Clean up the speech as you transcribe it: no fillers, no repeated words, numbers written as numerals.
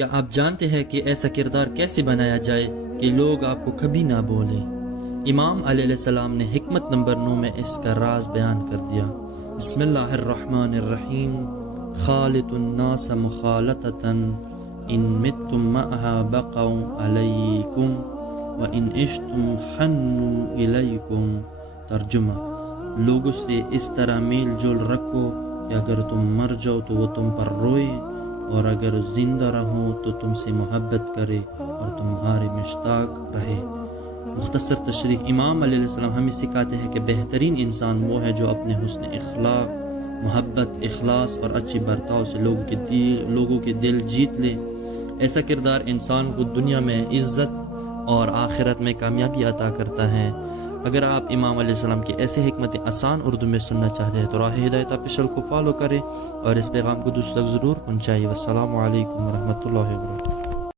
کیا آپ جانتے ہیں کہ ایسا کردار کیسے بنایا جائے کہ لوگ آپ کو کبھی نہ بولیں؟ امام علیہ السلام نے حکمت نمبر 9 میں اس کا راز بیان کر دیا۔ بسم اللہ الرحمن الرحیم۔ خالط الناس مخالطتا ان متم معها بقوا علیکم وان عشتم حنوا الیکم۔ ترجمہ: لوگوں سے اس طرح میل جول رکھو کہ اگر تم مر جاؤ تو وہ تم پر روئے، اور اگر زندہ رہو تو تم سے محبت کرے اور تمہارے مشتاق رہے۔ مختصر تشریح: امام علیہ السلام ہمیں سکھاتے ہیں کہ بہترین انسان وہ ہے جو اپنے حسن اخلاق، محبت، اخلاص اور اچھی برتاؤ سے لوگوں کے دل جیت لے۔ ایسا کردار انسان کو دنیا میں عزت اور آخرت میں کامیابی عطا کرتا ہے۔ اگر آپ امام علیہ السلام کی ایسے حکمت آسان اردو میں سننا چاہتے ہیں تو راہ ہدایت آفیشیل کو فالو کریں اور اس پیغام کو دوسروں تک ضرور پہنچائیے۔ والسلام علیکم ورحمۃ اللہ وبرکاتہ۔